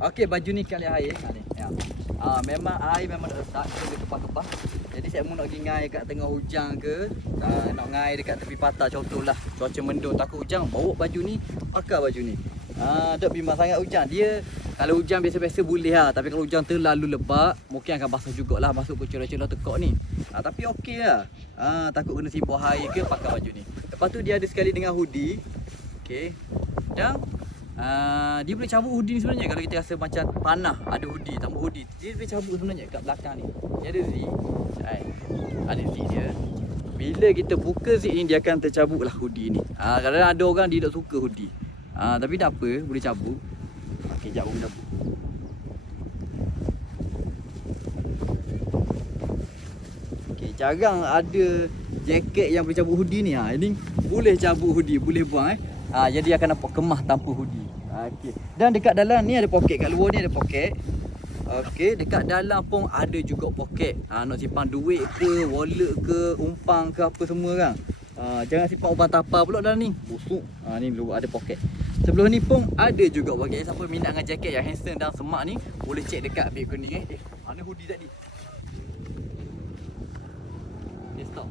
Okey, baju ni kali air. Ni. Ya. Memang air memang tak dia kepah-kepah. Jadi saya mau nak pergi ngai kat tengah hujan ke, nak ngai dekat tepi patah contohlah. Cuaca mendung takut hujan, bawa baju ni, pakai baju ni. Tak bimbang sangat hujan. Dia kalau hujan biasa-biasa boleh lah, tapi kalau hujan terlalu lebat, mungkin akan basah jugalah masuk ke celah-celah tekak ni. Tapi okey lah. Takut kena simbah air ke, pakai baju ni. Lepas tu dia ada sekali dengan hoodie. Okey. Dan dia boleh cabut hoodie ni sebenarnya. Kalau kita rasa macam panah, ada hoodie, tambah hoodie, dia boleh cabut sebenarnya kat belakang ni. Dia ada zip. Ada zip dia. Bila kita buka zip ni, dia akan tercabut lah hoodie ni. Kadang-kadang ada orang dia tak suka hoodie. Tapi tak apa, boleh cabut. Okey, jap boleh cabut. Okey, jarang ada jaket yang boleh cabut hoodie ni. Ini boleh cabut hoodie, boleh buang jadi akan nampak kemah tanpa hoodie. Okey. Dan dekat dalam ni ada poket, kat luar ni ada poket. Okey, dekat dalam pun ada juga poket. Nak simpan duit ke, wallet ke, umpang ke apa semua kan. Jangan simpan umpang tapar pula dalam ni. Busuk. Ni luar ada poket. Sebelah ni pun ada juga poket. Siapa minat dengan jaket yang handsome dan smart ni, boleh cek dekat beg kuning mana hoodie tadi. Okay, stop.